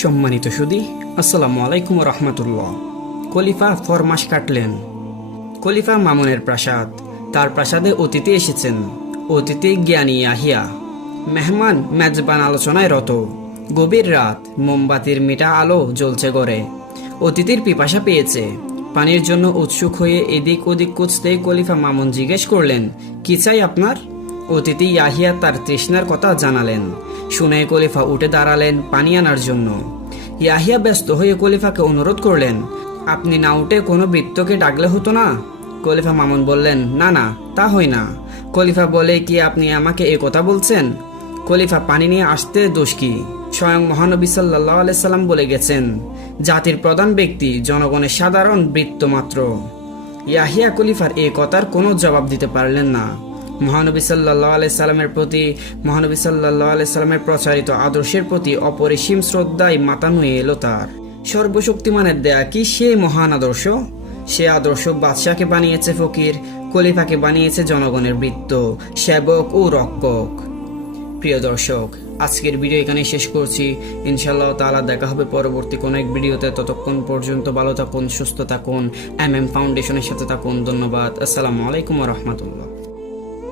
সম্মানিত সুধী, আসসালামু আলাইকুম রহমতুল্লাহ। খলিফা ফরমাস কাটলেন। খলিফা মামুনের প্রাসাদ, তার প্রাসাদে অতিথি এসেছেন। অতিথি জ্ঞানী ইয়াহিয়া। মেহমান মেজবান আলোচনায় রত। গভীর রাত, মোমবাতির মিঠা আলো জ্বলছে ঘরে। অতিথির পিপাসা পেয়েছে। পানির জন্য উৎসুক হয়ে এদিক ওদিক খুঁজতেই খলিফা মামুন জিজ্ঞেস করলেন, কি চাই আপনার? অতিথি ইয়াহিয়া তার তৃষ্ণার কথা জানালেন। শুনে খলিফা উঠে দাঁড়ালেন পানি আনার জন্য। ইয়াহিয়া ব্যস্ত হয়ে খলিফাকে অনুরোধ করলেন, আপনি না উঠে কোনো বৃত্তকে ডাকলে হতো না? খলিফা মামুন বললেন, না না, তা হয় না। খলিফা বলে, কি আপনি আমাকে এ কথা বলছেন? খলিফা, পানি নিয়ে আসতে দোষ কি? স্বয়ং মহানবী সাল্লাল্লাহু আলাইহি সাল্লাম বলে গেছেন, জাতির প্রধান ব্যক্তি জনগণের সাধারণ বৃত্ত মাত্র। ইয়াহিয়া খলিফার এ কথার কোনো জবাব দিতে পারলেন না। মহানবী সাল্লাল্লাহু আলাইহি সাল্লামের প্রচারিত আদর্শের প্রতি অপরিসীম শ্রদ্ধায় মাথা নুয়ে এলো তার। সর্বশক্তিমানের দেয়া কি সে মহান আদর্শ! সে আদর্শ বাদশাকে বানিয়েছে ফকির, খলিফাকে বানিয়েছে জনগণের বৃত্ত, সেবক ও রক্ষক। প্রিয় দর্শক, আজকের ভিডিও এখানে শেষ করছি। ইনশাআল্লাহ তাআলা দেখা হবে পরবর্তী কোনো এক ভিডিওতে। ততক্ষণ পর্যন্ত ভালো থাকুন, সুস্থ থাকুন, ফাউন্ডেশনের সাথে থাকুন। ধন্যবাদ। আসসালামু আলাইকুম ওয়া রাহমাতুল্লাহ।